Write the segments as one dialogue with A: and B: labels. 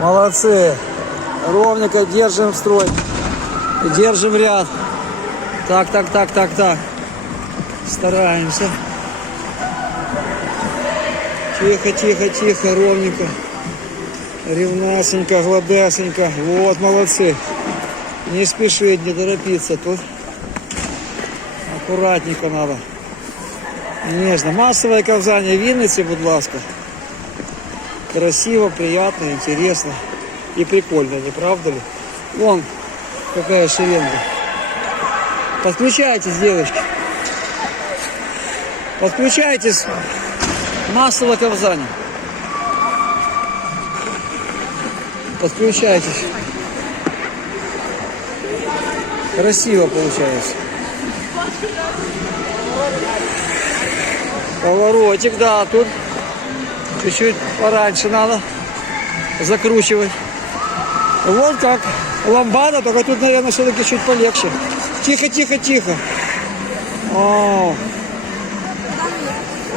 A: Молодцы. Ровненько держим строй. Держим ряд. Так, так, так, так, так. Стараемся. Тихо, тихо, тихо, ровненько. Ревнасенько, гладесенько. Вот, молодцы. Не спешить, не торопиться. Тут аккуратненько надо. Нежно. Массовое ковзание Вінниці, будь ласка. Красиво, приятно, интересно и прикольно, не правда ли? Вон, какая шеренга. Подключайтесь, девочки. Подключайтесь. Массовое ковзание. Подключайтесь. Красиво получается. Поворотик, да, тут чуть-чуть пораньше надо закручивать. Вот как ламбада, только тут, наверное, все-таки чуть полегче. Тихо, тихо, тихо. О,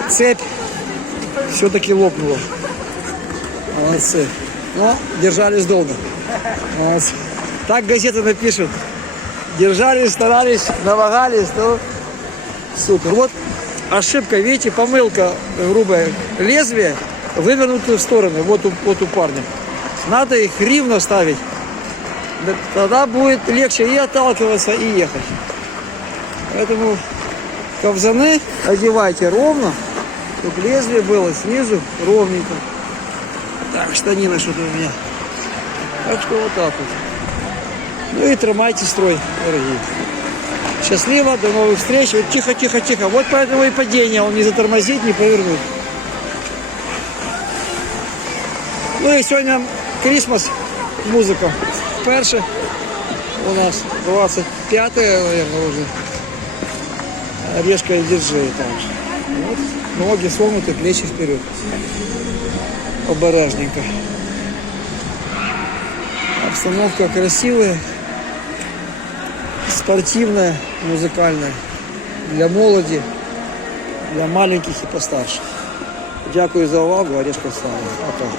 A: цепь все-таки лопнула. Молодцы. Но держались долго. Молодцы. Так газеты напишут. Держались, старались, навагались, то супер. Вот ошибка, видите, помылка грубая. Лезвие вывернуты в стороны, вот у, вот у парня. Надо их ривно ставить. Да- Тогда будет легче и отталкиваться, и ехать. Поэтому ковзаны одевайте ровно, чтобы лезвие было снизу ровненько. Так, штанина что-то у меня. Так что вот так вот. Ну и тримайте строй, дорогие. Счастливо, до новых встреч. Вот тихо, тихо, тихо. Вот поэтому и падение, он не затормозит, не повернуть. Ну і сьогодні Крісмас, музика. Вперше у нас 25 наверное, уже. Орешка и диджей также. Вот, ноги согнуты, плечи вперед. Обережненько. Обстановка красивая, спортивная, музыкальная. Для молоді, для маленьких і постарших. Дякую за увагу, Орешка Слава. Пока.